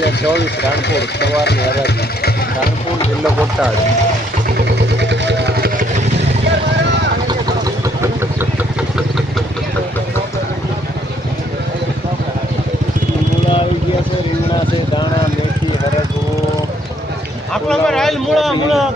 2024 રાણપુર સવારની હરાજી રાણપુર જિલ્લો બોટાદ। મૂળા આવી ગયા છે, રીંગણા છે, દાણા, મેથી, હરગવો, મૂળા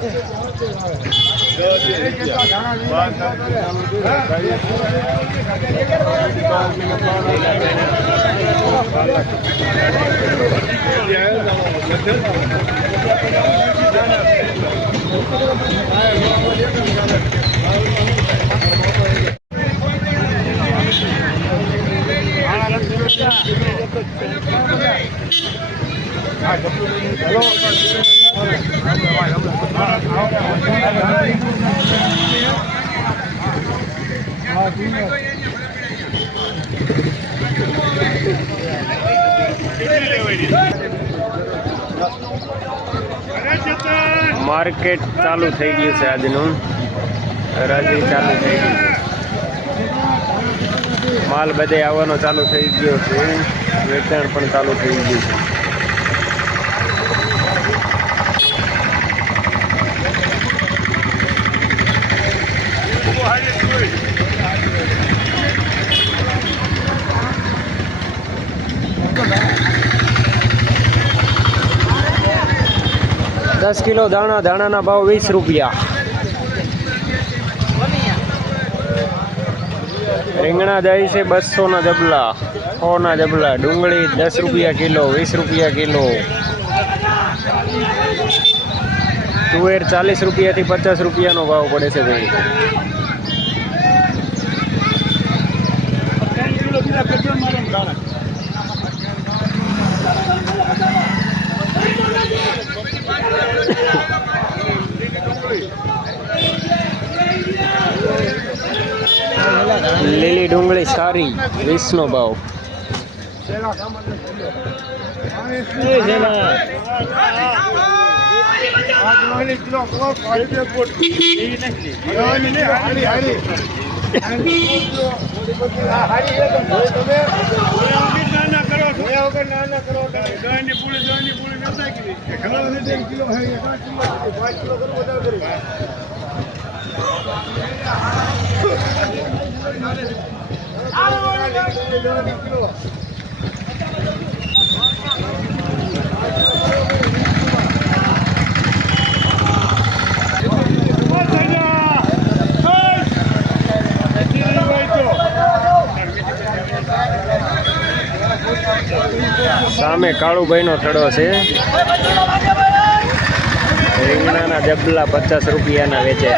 मार्केट चालू थई गयुं छे। आजनुं हराजी चालू थई गई, माल बधे आववानो चालू थई गयो छे, वेचाण पण चालू थई गयुं छे। 10 किलो दाणा, दाणाना भाव 20 रुपया। રીંગણા જાય છે 200 ના જબલા, 100 ના જબલા। ડુંગળી 10 રૂપિયા કિલો, 20 રૂપિયા કિલો। તુવેર 40 રૂપિયાથી 50 રૂપિયાનો ભાવ પડે છે ભાઈ। લીલી ડુંગળી સારી 20 નો ભાવ। સામે કાળુભાઈ નો થડો છે। રીંગણાના જબલા 50 રૂપિયાના વેચે।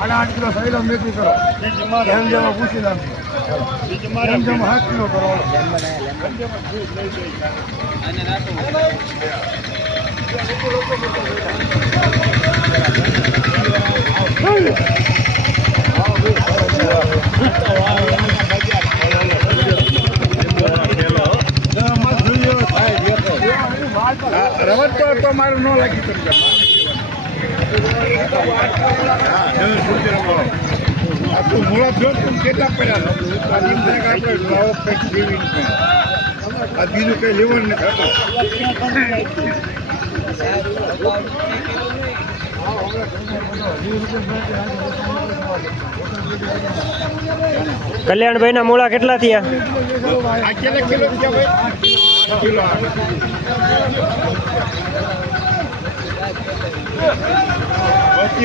आना 8 किलो सही लो मेथी करो जम जम पूछी ना जम जम 8 किलो करो रवट तो मारो न लगी मूला जो तुम केटा पड़ा बीजू कई लेवन ने कल्याण भाई ना मूला केटला थिया?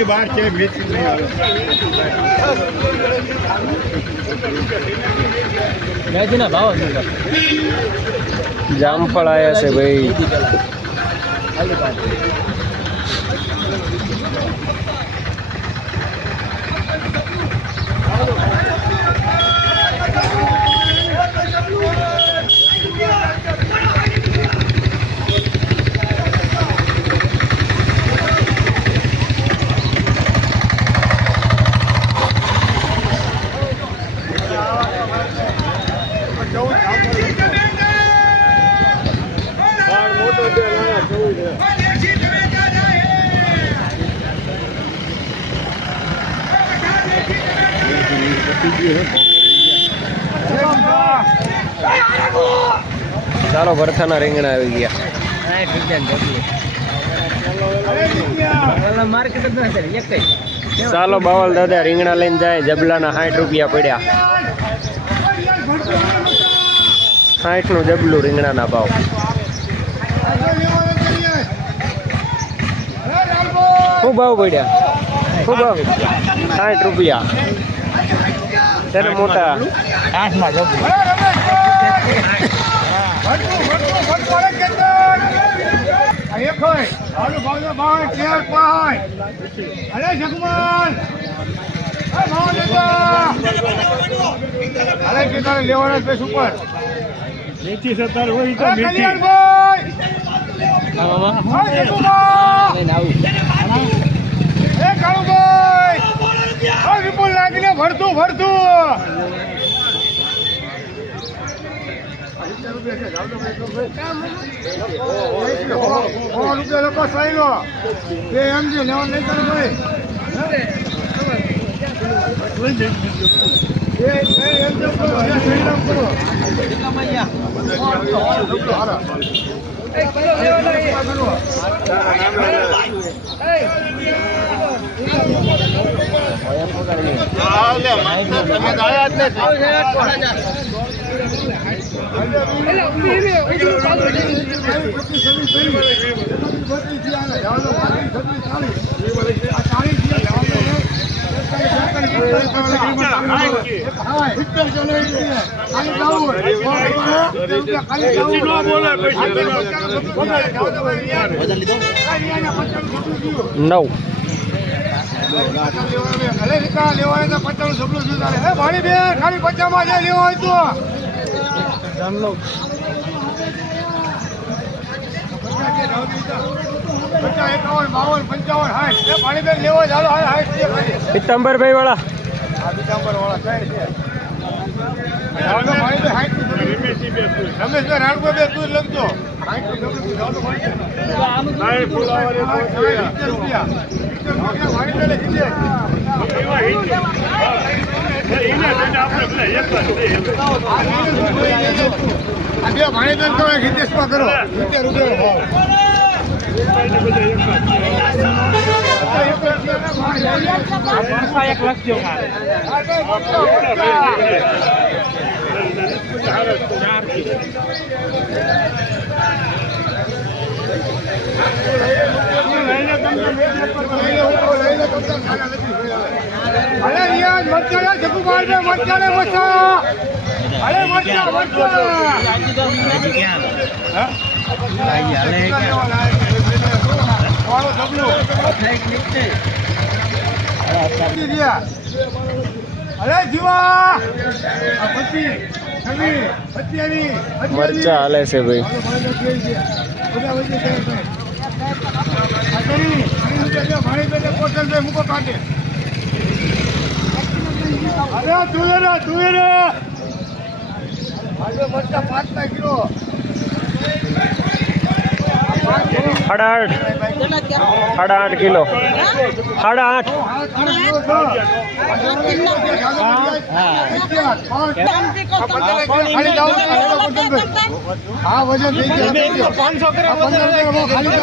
બાર છે જામફળ આયા છે ભાઈ. ચાલો ભરથાના રીંગણા આવી ગયા. ચાલો બાવલ દાદા રીંગણા લઈને જાય. જબલાના 60 રૂપિયા પડ્યા. 60 નું જબલું રીંગણાના ભાવ. શું ભાવ પડ્યા? શું ભાવ? 60 રૂપિયા. તેને મોટા લેવાના પેસ ઉપર મેથી 17 હોય તો મેથી વિપુલ લાગીને ભરતું રૂપિયા લોકો સાઈલો એમ છે લેવા નહીં કરો ભાઈ. ખાલી 50 માં લેવો હોય તો 55 પિત્તંબરભાઈ વાળા રમેશભાઈ રાણકો બે તું લખજો ભાણીબેન તમે હિતેશમાં કરો 70 રૂપિયા ભાવ. એક લખજો અરે જીવા મરચા હાલે છે ભાઈ. મૂકો કાઢે. અરે તુવેર મરચા 5 કિલો 8.5 કિલો 8.5 હા વજન થઈ ગયા 500 ગ્રામ ખાલી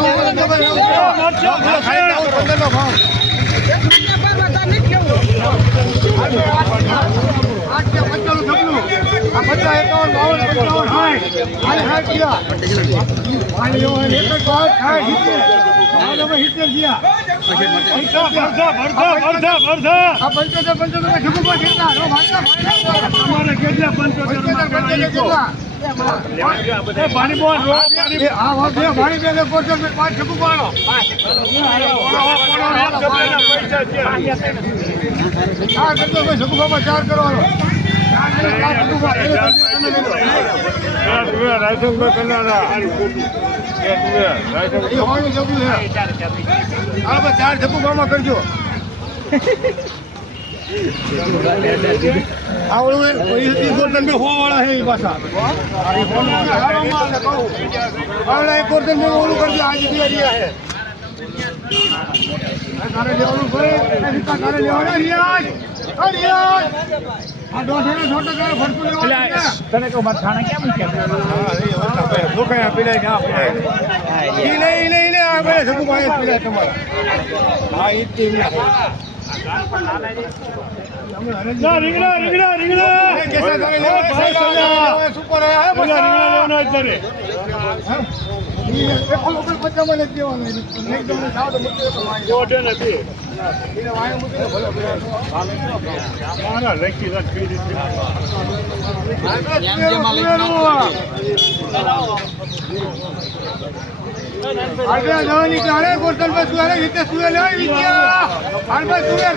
આ તમે 70 થયા. આ 75 ઠીકુભા કેટલા? નો ભાગના તમારે કેટલા 75 કેટલા? પાણી બોલ હા વાગે પાણી બેલે કોટર મે 5 ઠીકુભાનો આ કરતો ભાઈ ઠીકુભામાં 4 કરવાનો 4 ઠીકુભા રાઈસંગ કરનારા એ હોનું જબુ છે આ બસ 4 ઠીકુભામાં કરજો આવડું કોઈ ગોર્ધન મે હોવાળા હે પાછા અરે હોનું આરામમાં ને કહું આવડે એક ગોર્ધન મે ઓલું કરજો આજ દિયા હે તારે લેવાનું ભાઈ એકા તારે લેવાના રિયાજ રિયાજ આ દોઢેનો છોટો તારે ફરતું લેવાનું તને કહું માર થાણા કેમ કે હા એ હોતા ભાઈ લોકાયા પીલાય ના પીલાય ઈ નહીં આ ભાઈ સકુ ભાઈ પીલાય તમારા હા ઈ ટીમ ના રીંગણા કેસા તારે લેવા સુપર હે બસ રીંગણા લેવાના અત્યારે ઈ એક લોકો પચામાં લઈ દેવાનું એકદમ જાવ તો મુકે તો વાય જોડે નથી એને વાય મુકે તો ભલે મારા લખી રાખ કરી દીધી આગે જવાની ચાલે બોતલ પર સુરે રીતે સુરે લે વિદ્યા હાલ પર સુરે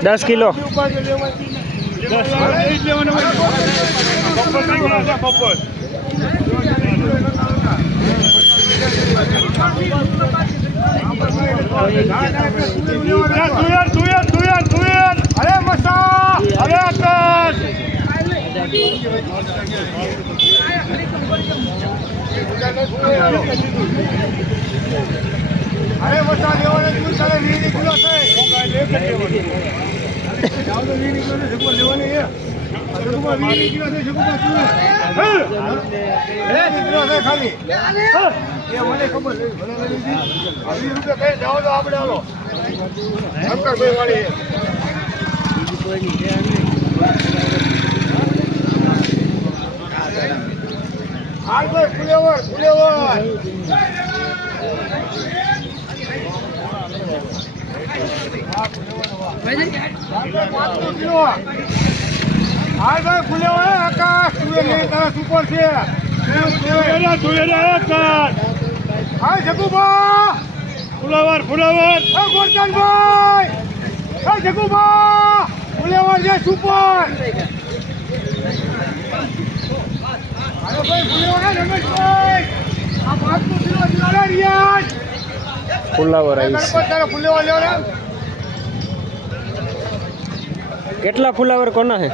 10 કિલો અરે મસા અરે આકાશ અરે મસા લેવાને તું ચાલે 20 કિલો છે જાવ તો 20 કિલો છે સગો લેવાની હે સગો 20 કિલો છે સગો પાછું હે કિલો છે ખાલી એ મને ખબર છે ભલે લીધી 20 રૂપિયા કહે જાવ તો આપણે હાલો શંકર ભાઈ વાળી બીજી કોઈ નહીં છે હાલ ભાઈ ફુલેવર હાલ ભાઈ ફુલેવર આકાશ તું નહીં તારા સુપર છે હા જગુભા ફુલેવર ગોરધનભાઈ હા જગુભા ફુલેવર છે સુપર અરે ભાઈ ફુલેવર રમેશભાઈ આ 5 કિલો દિવાળા રિયાજ ફુલાવર આવી તારે ફુલેવર લેવાના કેટલા ફુલાવર કોના હે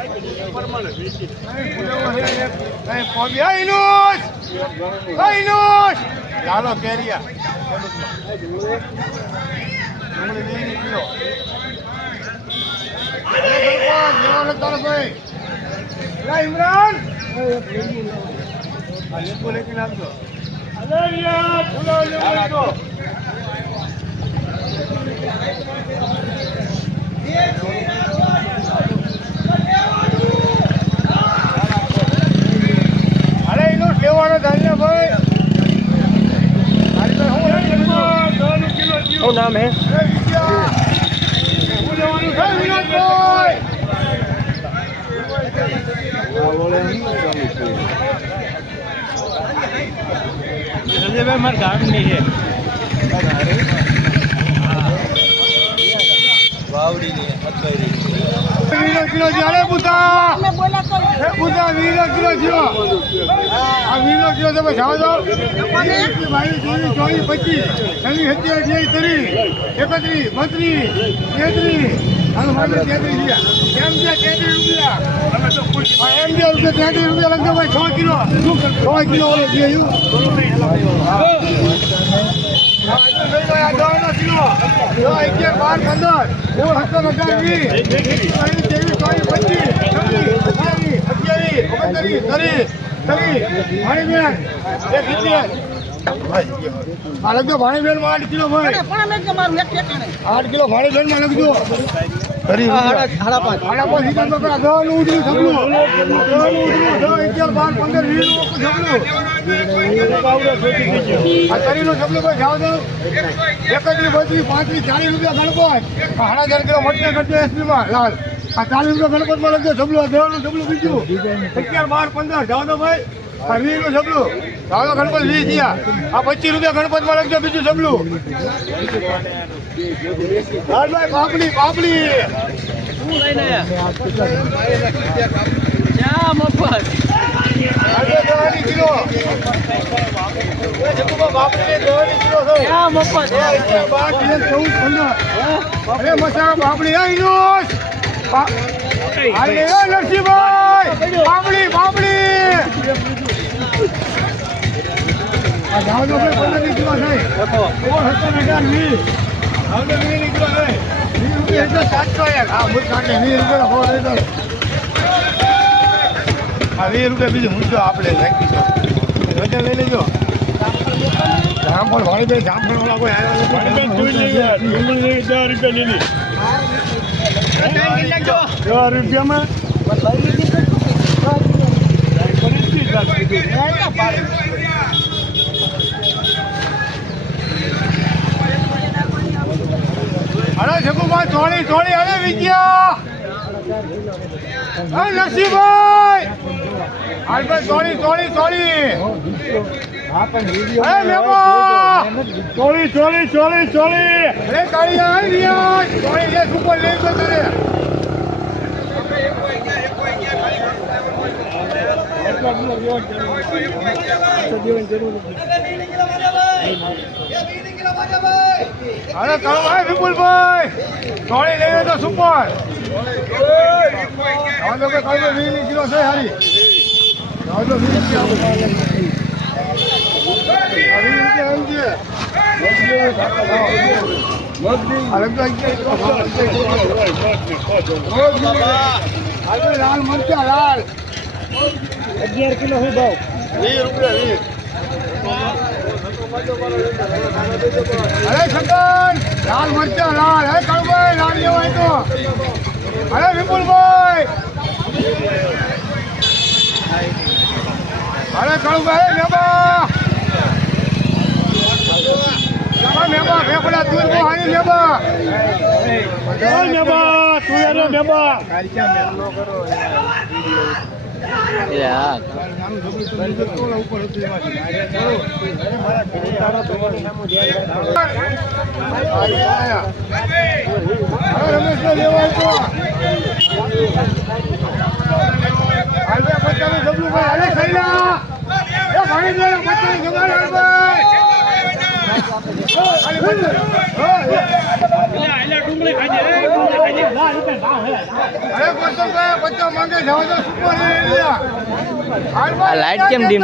ચાલો કેરિયા ઇમરાન લેકી નાખજો અરે એનો લેવાનો ધાન્ય ભાઈ શું નામ હે હું લેવાનું છે વિનોદભાઈ સંજયભાઈ મારા ગામની છે વાવડીની 20 કિલો જ્યારે બુધા બુધા 20 કિલો થયો આ 20 કિલો તમે જાવ દો 22 23 24 25 26 27 28 31 હાલો મારે 33 રૂપિયા એમ છે 33 રૂપિયા એમ છે 33 રૂપિયા લખજો ભાઈ 6 કિલો 6 કિલો ઓલો છે ભાણીબેન 8 કિલો ભાઈ 8 કિલો ભાણીબેન માં લખજો કરી સાડા પાંચ હિસાબ તો પેલા દવાનું ઉતર્યું જબલું દવાનું ઉતર્યું 10, 11, 12, 15, 20 જબલું આ કરીનું જબલું ભાઈ જાવ દો 31, 32, 35, 40 રૂપિયા ગણપત 1000 કિલો મટને કરજો એસપી માં લાલ આ 40 રૂપિયા ગણપત માં લખજો જબલું આ દવાનું જબલું બીજું 11, 12, 15 જાવ દો ભાઈ આ 20 નું જબલું જાવ દો ગણપત 20 થયા આ 25 રૂપિયા ગણપત માં લખજો બીજું જબલું ભાઈ પાપડી પાપડી શું લઈને ક્યાં મફત કિલો ક્યાં મફત અરે મસાલા પાપડી આઈનોસ અરે નરસિંહભાઈ પાપડી પાપડી આ જાવ તો 15 કિલો થાય 17,020 આવતો 20 કિલો થાય 20 રૂપિયા એટલે 700 એક હા મુજ કાઢે 20 રૂપિયા ફોર એટલે આ 20 રૂપિયા બીજું મૂકજો આપણે રાખી છો વજન લઈ લેજો જામફળ ભાઈ જામફળ વાળા કોઈ આવ્યો જોઈ લઈએ ડુંગળી 10 રૂપિયા લીધી 10 રૂપિયામાં અરે જગુભાઈ થોડી થોડી અરે વિજયા અરે નરસિંહભાઈ હાલભાઈ થોડી થોડી થોડી અરે મેમા થોડી થોડી થોડી થોડી અરે કાળિયા આવી રહ્યા થોડી જે સુપર લઈ ગયો કરે અરે કરો ભાઈ વિપુલભાઈ થોડી લઈને તો સુપર હવે તો કહો 20 કિલો છે હારી હવે તો 20 કિલો લાલ મરચા લાલ 11 કિલો હું ભાવ 20 રૂપિયા 20 અરે છગન લાલ મરચા લાલ હે કળભાઈ લાલ લેવાય તો અરે વિપુલભાઈ અરે કળભાઈ મેબા મેબા ફેફડા તું કો હાની મેબા ઓય મેબા તું યાર મેબા કાલકા મેલો કરો યાર નાનું છોકરી તો ઉપર હતું એમાંથી મારા તારો તમારો નામો ધ્યાન રાખો રમેશ લેવાય તો હાલે બચ્ચાનું જબલું ભાઈ હાલે ખઈલા એ ભાઈ દે બચ્ચાનું જબલું ભાઈ લાઈટ કેમ ડીમ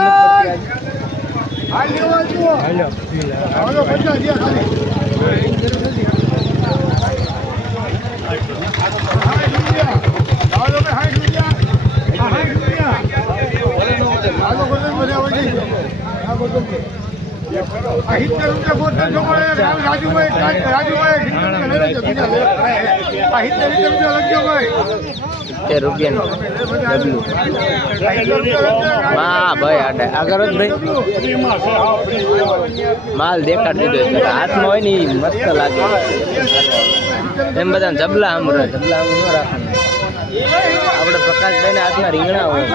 વાહ ભાઈ આગળ જ ભાઈ માલ દેખાડી દીધો હાથમાં હોય ને મસ્ત લાગે એમ બધા જબલા આમ રહે જબલા આમ ન રાખવાના આપણે પ્રકાશભાઈ ના હાથમાં રીંગણા હોય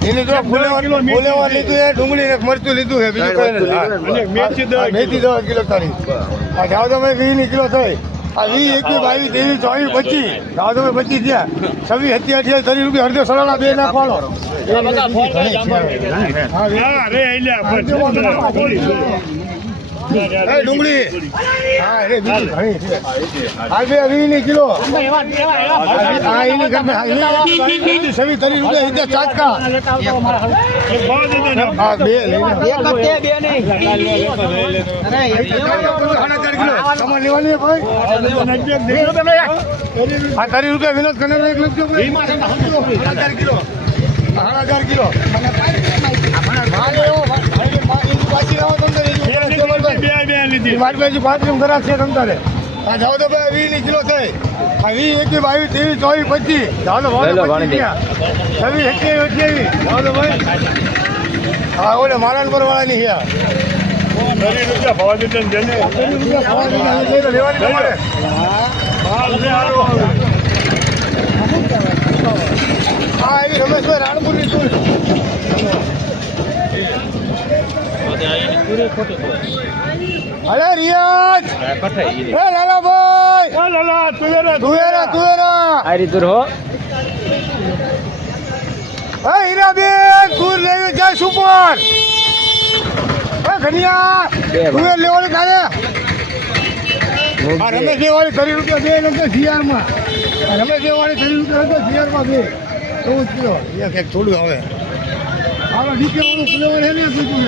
એને તો ફુલેવર લીધું છે, ડુંગળી ને મરચું લીધું છે, બીજું કઈ નથી. મેથી 10 કિલો તારી. આ જાવ તમે 20 કિલો થઈ. આ 20, 21, 22, 23, 24, 25. જાવ તમે 25 થયા. 26, 27, 30 રૂપિયા અડધો સડાના 2 નાખવાનો. ડુંગળી હા રે બીજું ઘણી છે. આ 20 કિલો હા એની કરતા 26, 30 રૂપિયા હિતે ચાચકા. હા 2 લઈને તમારે લેવાની ભાઈ આ 30 રૂપિયા વિનોદ કને એક લખજો 1000 કિલો 1000 કિલો મારી બાજુ 5 રૂમ ખરાબ છે તમતારે. આ જાવ તો ભાઈ 20 કિલો થઈ. આ 20, 21, 22, 23, 24, 25 જાવ તો 26, 27, 28 જાવ તો ભાઈ. હા ઓલે મારા નંબર વાળાની છે. 30 રૂપિયા ભાવ દીધો ને જેને 30 રૂપિયા ભાવ દીધો લેવાની તમારે. હા એવી રમેશભાઈ રાણપુરની તું અરે રિયાજ એ લાલાભાઈ ઓ લાલા તુવેરા આ રીતું હો એ હીરાબેન તુર લેવી જાય સુપર એ ઘનિયા તુવેર લેવાની કાલે આ રમેશ દેવાળી 30 રૂપિયા 2 નંબર જીઆરમાં રમેશ દેવાળી 30 રૂપિયા જીઆરમાં 2 14 કિલો એક થોડું આવે આવા ડીકે વાળું ફુલેવર હે ને બીજું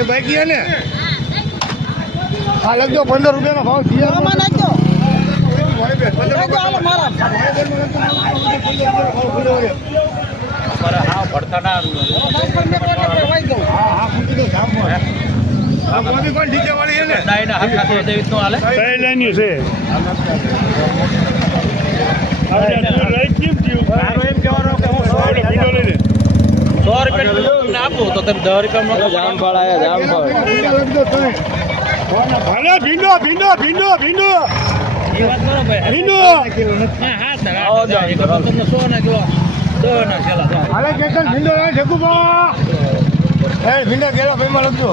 એ બાકી હે ને આ લખજો 15 રૂપિયાનો ભાવ જીઆરમાં નાખજો આપો તો તમે 10 રૂપિયા જામફળ આયા જામફળ ભીંડો ભીંડો ભીંડો ભીંડો ભીંડો હાલે કેતન ભીંડો આવે ઠેકુબા એ ભીંડા કેળા ભાઈમાં લખજો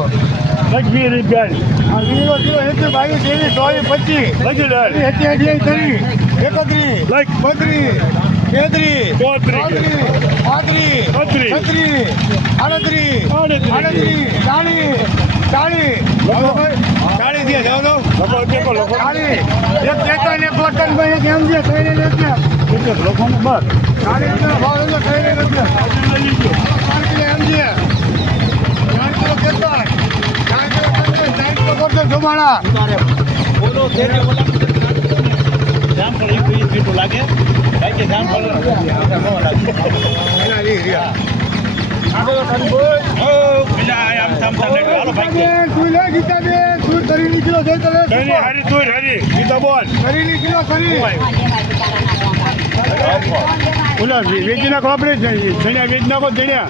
20 રૂપિયા આ 20 કિલો 21, 22, 23, 24, 25, 31, 32, 33, 34, 35, 40, 40 જાવ દો એક કેતન એક વતન ભાઈ કેમ છે થઈને નથી લોકોનું બસ 40 રૂપિયા ભાવ તો થઈને નથી એમ છે 4 kilo Ketan 4 kilo Ketan 60 kilo કરતો જમાણા લાગે વેચી નાખો આપણે વેચી નાખો જણ્યા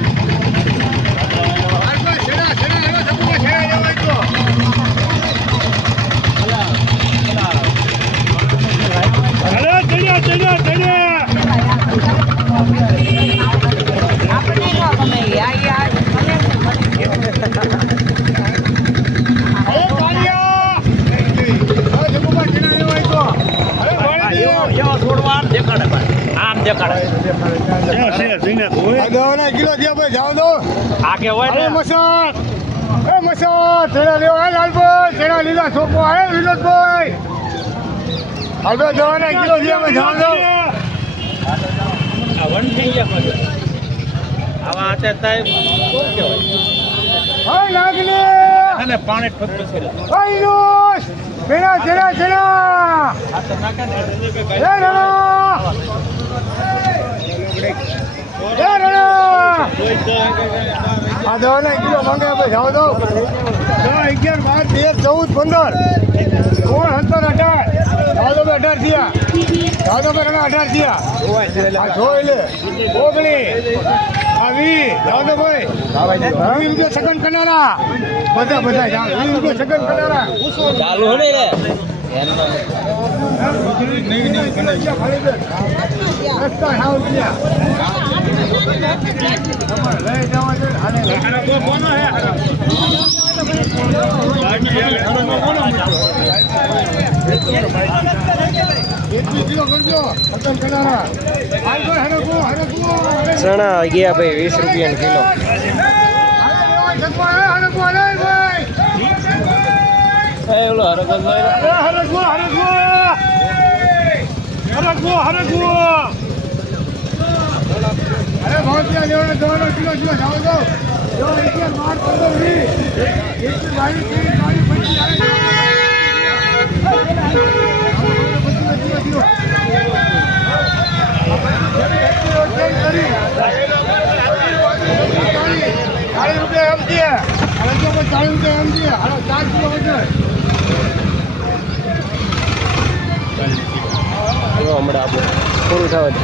કિલો ભાઈ જાવ દો આગે હોય મસાદ એ મસાદ છેડા લેવા લાલભાઈ છેડા લીલા છોકો હે વિનોદભાઈ હાલો જવાના કિલો ભાઈ જાવ દો આ વન થઈ ગયા આવા આતે તાય શું કહેવાય હા લાગલે અને પાણી ઠોક છે ઓય નોસ બેડા છેડા છેડા આ તો નાકા ને એ રણો આ દવાના કિલો માંગે ભાઈ જાવ દો 11, 12, 13, 14, 15 16, 17, 18 જાવ દો 18 થયા જાવ દો 18 થયા આ જોઈ લે 19 આ 20 જાવ દો ભાઈ 20 રૂપિયા સેકન્ડ કરનારા બધા જાવ 20 રૂપિયા સેકન્ડ કરનારા ચાલુ હે ને રે નહીં રસ્તા હાવ ગયા લઈ જવા દે હાલે કોનો હે ચણા ગયા ભાઈ 20 રૂપિયા કિલો. હમણાં આપણે પૂરું થવા દે.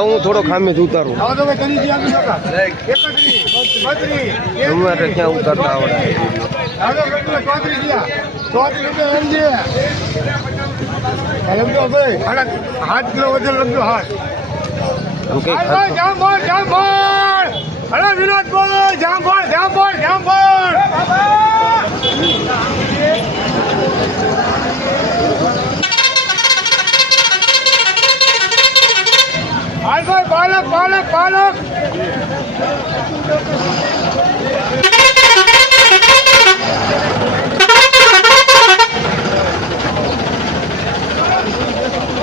હું થોડો ખામી ઉતારું. તમારે ક્યાં ઉતારતા આવડે? 8 કિલો વજન લગજો. વિનોદ બોલો જામફળ જામફળ જામફળ. પાલક પાલક પાલક.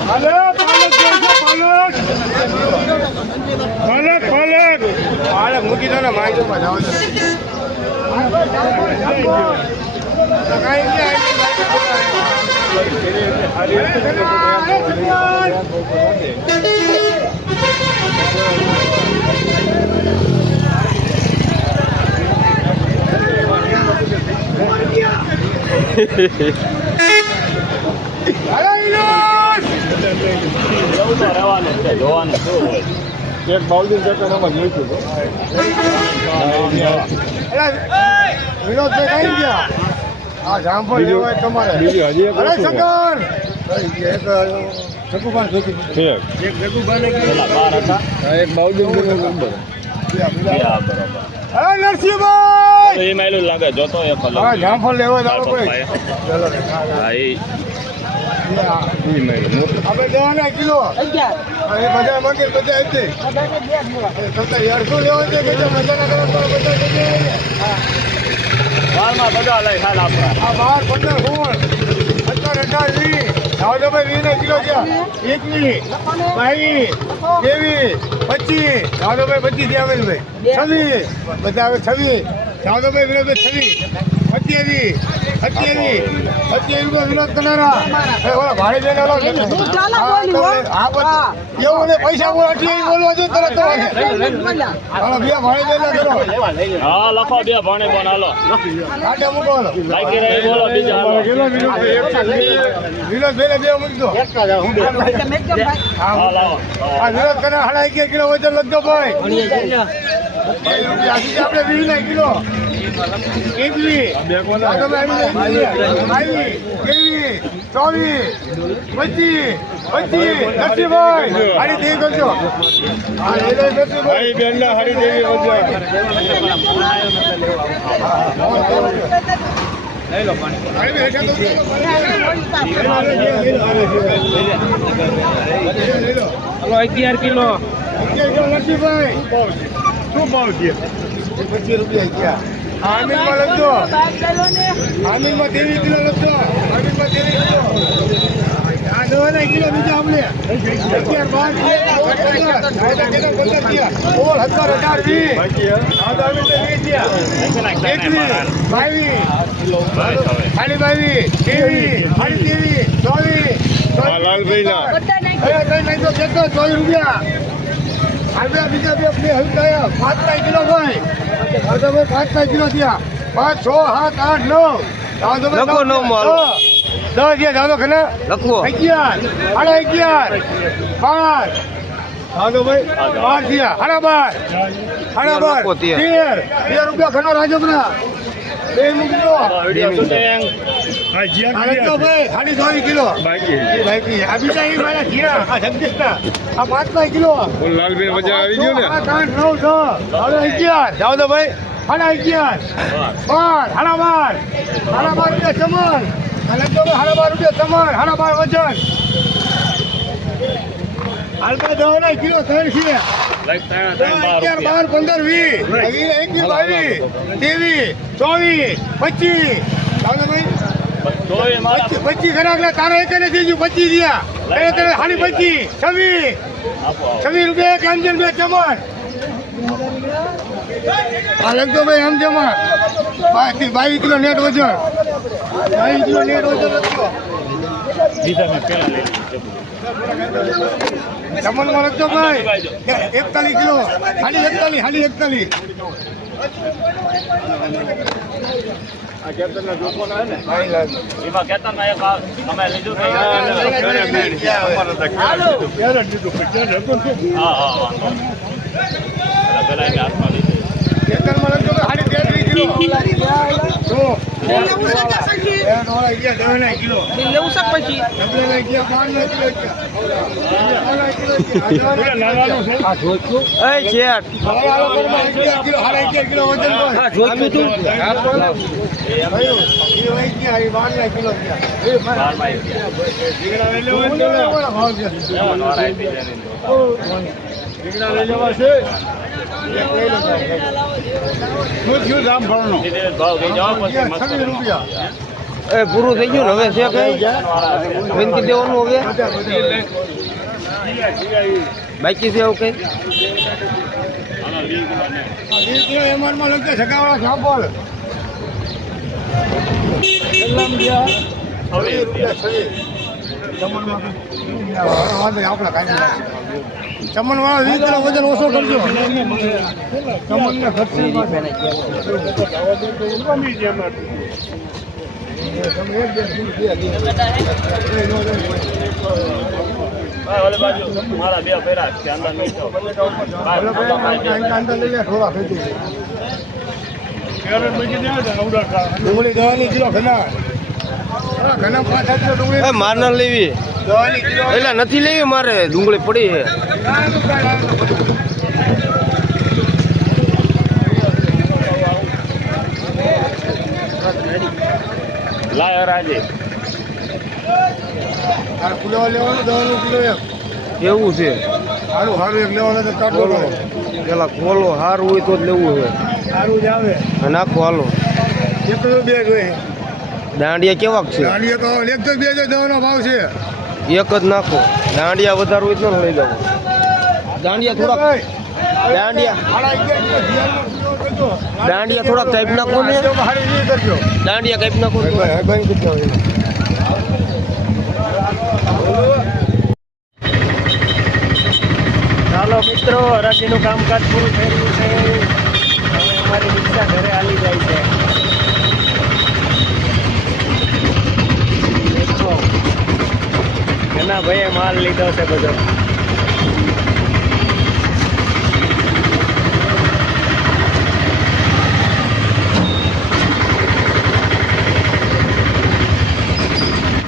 પાલક પાલક પાલક મૂકી દો ને માહિતી એક બાઉલ વિનોદ કઈ ગયા? આ જામફળ લેવાય તમારે બીજું હજી એક બાઉલ નરસિંહભાઈ લાગે જોતો જામફળ લેવા આપણે દેવાના કિલો બધા મંદિર બધા આપી શું લેવા છે કે બધા લઈ હાલ આપણા આ 12 15 16 17 18 20 કિલો છે. 21 22 23 25 25 આવેલભાઈ 26 બધા આવે 26 વિનોદભાઈ 27 28 વિનોદ કનારા ભાડે જઈને એવું ને પૈસા બોલો છે તરત ભાડે જઈને કરો. હા લખો બે ભાણે બોન હાલો આટે મૂકો બાકી રહી બોલો બીજા વિનોદભાઈ બે મૂકી દો. હા લાવો આ વિનોદ કનારા 11 કિલો વજન લગતો ભાઈ આપણે 20 કિલો 11 કિલો નરસિંહભાઈ શું ભાવ છે? 25 રૂપિયા ગયા. આમીનમાં લખજો. આમીનમાં 23 કિલો લખજો. આમીનમાં 23 કિલો. આ દવાના કિલો બીજા આપણે 24 રૂપિયા બીજા બે હલકા 5 કિલો ભાઈ હવે તમે 5 કિલો થયા 5 6 7 8 9 લખો નવ માલો. 10 થયા જાઓ તો ખરા લખવો 11 સાડા 11 12 હાલો ભાઈ 12 થયા સાડા 12 લખો 13. 13 રૂપિયા ખનો રાજપરા બે મૂકી દો વિડીયો શૂટિંગ હાલે તો ભાઈ સાડી 24 કિલો બાકી આ બીજા એ મારા ઘીરા આ જગદીશના આ 5 કિલો લાલબેન મજા આવી ગયો ને 8 9 10 હવે 11 જાઓ તો ભાઈ સાડા 11 12 સાડા 12 રૂપિયા ચમન હાલે તો સાડા 12 રૂપિયા ચમન સાડા 12 વજન હાલકા દવાના કિલો 3 છે 11 12 15 20 21 22 23 24 25 જોઈ મારા 25 ખરાક લે તારા એક નથી ગયું 25 દિયા એ તને સાડી 25 26 રૂપિયા એક અંજન બે ચમન આ લખતો ભાઈ આમ જમા 22 કિલો નેટ વજન 22 કિલો નેટ વજન લખતો બીજા મેં પેલા લઈ ચમનમાં લખતો ભાઈ 41 કિલો સાડી 41 એમાં કહેતા ના એક અમે લીધું નહીં. હા હા વાંધો નહીં. પેલા એને હાથમાં લીધું. ખેતરમાં લખતો ભાઈ સાડી 33 કિલો જો કિલો લેવું છે પછી આ જોઈતું એ શેઠ આ જોઈતું તું બારમાં એક લેવાનું વાળા આપી દે નહીં. સીધે ભાવ કહી જાઓ પછી મસ્ત એ પૂરું થઈ ગયું ને હવે છે કઈ વિનંતી દેવાનું હવે બાકી છે એવું કઈ ચમન વાળા 20 કિલો વજન ઓછો કરજો ચમન ને ખર્ચે ભાઈ ઓલી બાજુ મારા બે ફેરા છે અંદર નહીં તો ડુંગળી દવાની કિલો ઘણા ઘણા 5 કિલો ડુંગળી એ માર ના લેવી દવાની કિલો એટલે નથી લેવી મારે ડુંગળી પડી છે લાયો રાજી કિલો લેવાનું દવાનું કિલો એક એવું છે સારું સારું એક લેવાનું તો કાઢો પેલા ખોલો સારું હોય તો જ લેવું છે સારું જ આવે નાખો હાલો એકલો બે જોઈએ દાંડિયા કેવાક છે ગાડીએ તો એક તો 2000 દવાનો ભાવ છે એક જ નાખો દાંડિયા વધારે હોય તો ન લઈ જાવ દાંડિયા થોડાક દાંડિયા થોડાક કાપી નાખો ને દાંડિયા કાપી નાખો ચાલો મિત્રો હરાજીનું કામકાજ પૂરું થઈ રહ્યું છે હવે અમારી રિક્ષા ઘરે હાલી જાય છે દેખો, ઘણા ભાઈએ માલ લીધો છે બધો